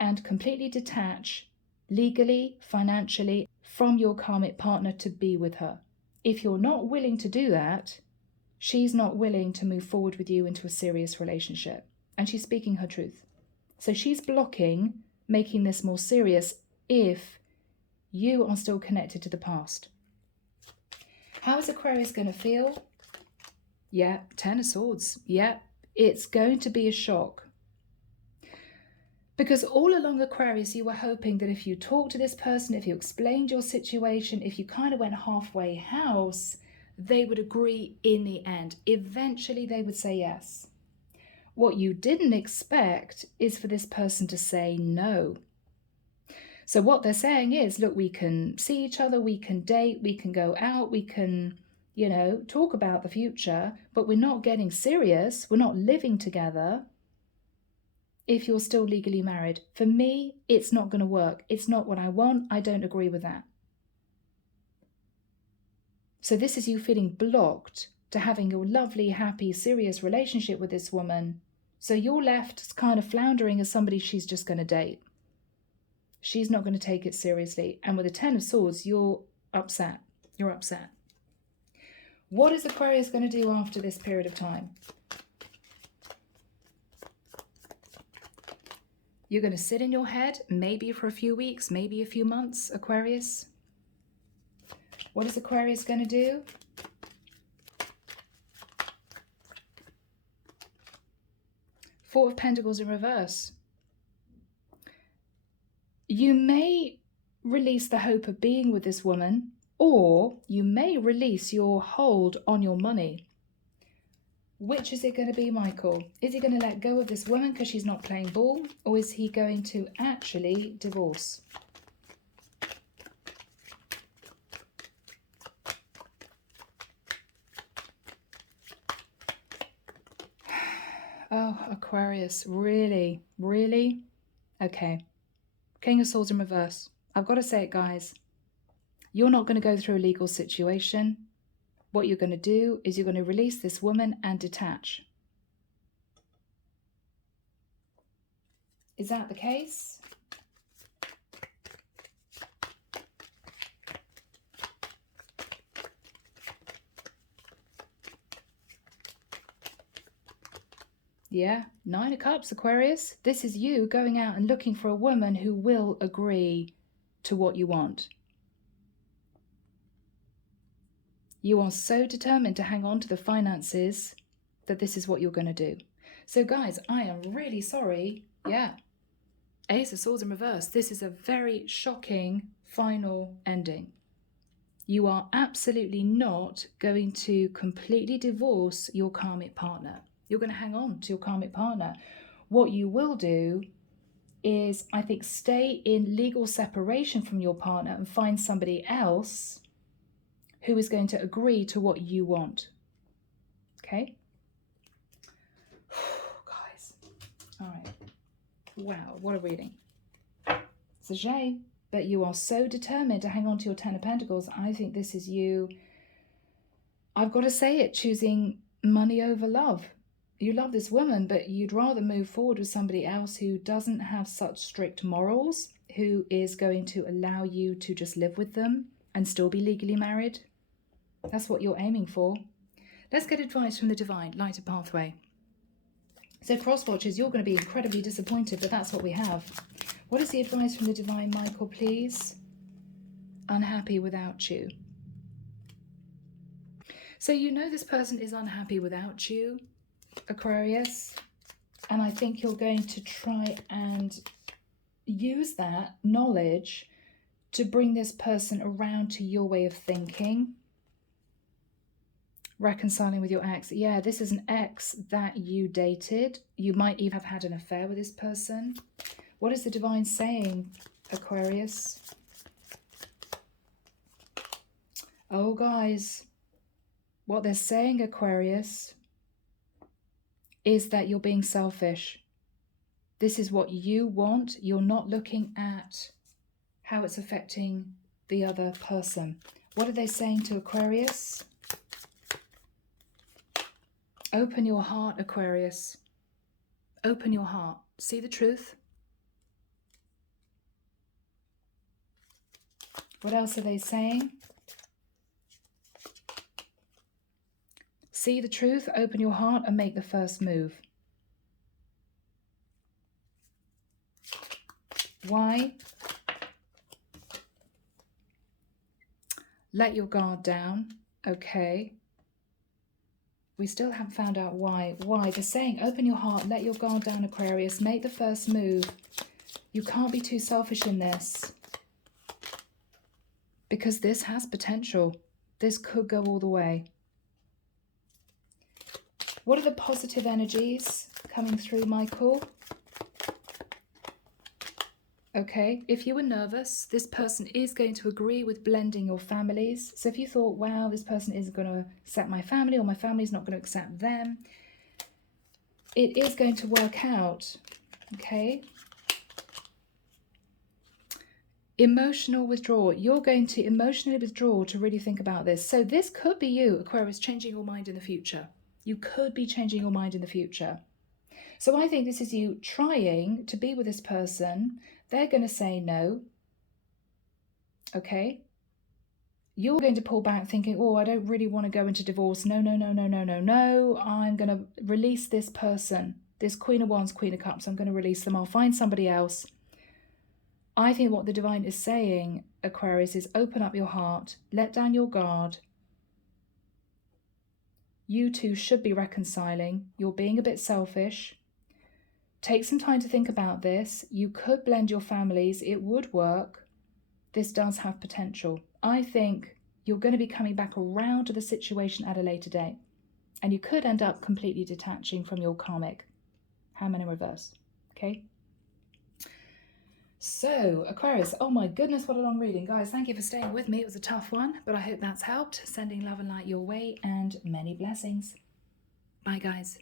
and completely detach legally, financially from your karmic partner to be with her. If you're not willing to do that, she's not willing to move forward with you into a serious relationship. And she's speaking her truth. So she's blocking making this more serious if you are still connected to the past. How is Aquarius going to feel? Yeah, Ten of Swords. Yeah, it's going to be a shock. Because all along, Aquarius, you were hoping that if you talked to this person, if you explained your situation, if you kind of went halfway house, they would agree in the end. Eventually, they would say yes. What you didn't expect is for this person to say no. So what they're saying is, look, we can see each other, we can date, we can go out, we can, you know, talk about the future, but we're not getting serious, we're not living together if you're still legally married. For me, it's not going to work. It's not what I want. I don't agree with that. So this is you feeling blocked to having your lovely, happy, serious relationship with this woman. So you're left kind of floundering as somebody she's just going to date. She's not going to take it seriously. And with the Ten of Swords, you're upset. You're upset. What is Aquarius going to do after this period of time? You're going to sit in your head, maybe for a few weeks, maybe a few months, Aquarius. What is Aquarius going to do? Four of Pentacles in reverse. You may release the hope of being with this woman, or you may release your hold on your money. Which is it going to be, Michael? Is he going to let go of this woman because she's not playing ball, or is he going to actually divorce? Oh, Aquarius, really? Really? Okay. King of Swords in reverse. I've got to say it, guys. You're not going to go through a legal situation. What you're going to do is you're going to release this woman and detach. Is that the case? Yeah, Nine of Cups, Aquarius. This is you going out and looking for a woman who will agree to what you want. You are so determined to hang on to the finances that this is what you're going to do. So guys, I am really sorry. Yeah. Ace of Swords in reverse. This is a very shocking final ending. You are absolutely not going to completely divorce your karmic partner. You're going to hang on to your karmic partner. What you will do is, I think, stay in legal separation from your partner and find somebody else who is going to agree to what you want. Okay? Guys. All right. Wow, what a reading. It's a shame, but you are so determined to hang on to your Ten of Pentacles. I think this is you, I've got to say it, choosing money over love. You love this woman, but you'd rather move forward with somebody else who doesn't have such strict morals, who is going to allow you to just live with them and still be legally married. That's what you're aiming for. Let's get advice from the divine, lighter pathway. So cross watchers, you're going to be incredibly disappointed, but that's what we have. What is the advice from the divine, Michael, please? Unhappy without you. So you know this person is unhappy without you, Aquarius, and I think you're going to try and use that knowledge to bring this person around to your way of thinking. Reconciling with your ex. Yeah, this is an ex that you dated. You might even have had an affair with this person. What is the divine saying, Aquarius? Oh, guys, what they're saying, Aquarius, is that you're being selfish. This is what you want. You're not looking at how it's affecting the other person. What are they saying to Aquarius? Open your heart, Aquarius. Open your heart. See the truth. What else are they saying? See the truth, open your heart, and make the first move. Why? Let your guard down. Okay. We still haven't found out why. Why? They're saying, open your heart, let your guard down, Aquarius, make the first move. You can't be too selfish in this. Because this has potential. This could go all the way. What are the positive energies coming through, Michael? Okay, if you were nervous, this person is going to agree with blending your families. So if you thought, wow, this person isn't going to accept my family, or my family's not going to accept them, it is going to work out, okay? Emotional withdrawal. You're going to emotionally withdraw to really think about this. So this could be you, Aquarius, changing your mind in the future. You could be changing your mind in the future. So I think this is you trying to be with this person They're going to say no. Okay? You're going to pull back thinking, oh, I don't really want to go into divorce. No, no, no, no, no, no, no. I'm going to release this person, this Queen of Wands, Queen of Cups. I'm going to release them. I'll find somebody else. I think what the divine is saying, Aquarius, is open up your heart, let down your guard. You two should be reconciling. You're being a bit selfish. Take some time to think about this. You could blend your families. It would work. This does have potential. I think you're going to be coming back around to the situation at a later date. And you could end up completely detaching from your karmic. Hammer in reverse. Okay? So, Aquarius, oh my goodness, what a long reading. Guys, thank you for staying with me. It was a tough one, but I hope that's helped. Sending love and light your way and many blessings. Bye, guys.